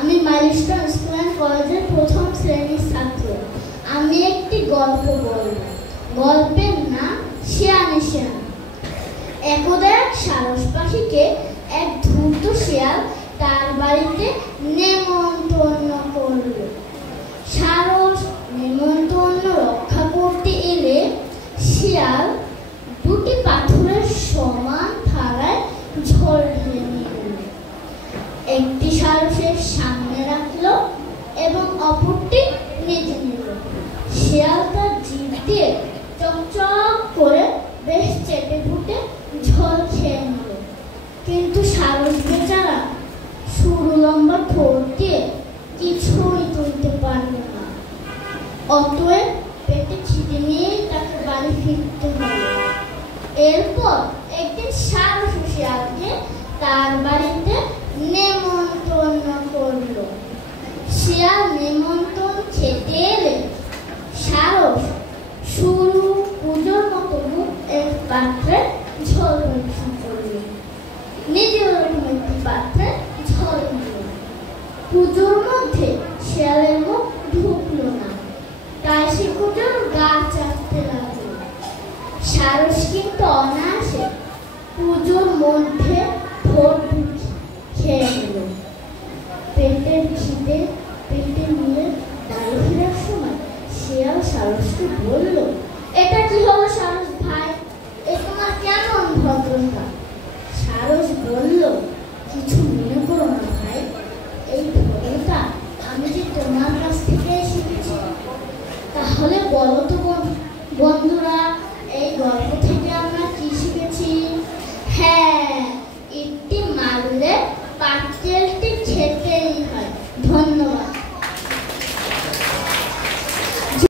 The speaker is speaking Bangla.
আমি মাইলস্টোন স্কুল অ্যান্ড কলেজের প্রথম শ্রেণীর ছাত্র। আমি একটি গল্প বলব। গল্পের নাম শিয়ানে শিয়ান। একদা এক সারস পাখিকে এক ধূর্ত শিয়াল তার বাড়িতে নেমন্তন্ন করল। সারস নেমন্তন্ন রক্ষা করতে এলে শিয়াল দুটি পাথরের সমান থালায় ঝোল ঢেলে নিল। একটি সারসের সামনে রাখলো এবং অপরটি নিচে নিল। শিয়াল তার জিভ দিয়ে চকচক করে বেশ চেটে ফুটে ঝোল খেয়ে নিল। কিন্তু সারস বেচারা সরু লম্বা ঠোঁট দিয়ে কিছুই তুলতে পারল না। অতএব পেটে খিদে নিয়ে তাকে বাড়ি ফিরতে হলো। এরপর একদিন সারস শিয়ালকে তার বাড়িতে নেমন্তন্ন করল। শিয়াল নেমন্তন্ন খেতে এলে সারস সরু পুজোর মতো মুখ এক পাত্রে ঝোল পরীক্ষা করল। নিজের ওরকম একটি পাত্রে ঝোল নিল। পুজোর মধ্যে শিয়ালের মুখ ঢুকলো না, তাই সে পুজোর গা চাপতে লাগলো। সারস কিন্তু অনায়াসে পুজোর মধ্যে ঠোঁট খেয়ে নিল। পেটের খিদে পেটে নিয়ে বাড়ি ফেরার সময় শিয়াল সারসকে বলল, এটা কি হলো সারস ভাই, এ তোমার কেমন ভদ্রতা? সারস বলল, কিছু মনে করো না ভাই, এই ভদ্রতা আমি যে তোমার কাছ থেকে শিখেছি। তাহলে বলো তো বন্ধুরা, এই গল্প থেকে আমরা কি শিখেছি? হ্যাঁ, ইটটি মারলে পাটকেলটি খেতে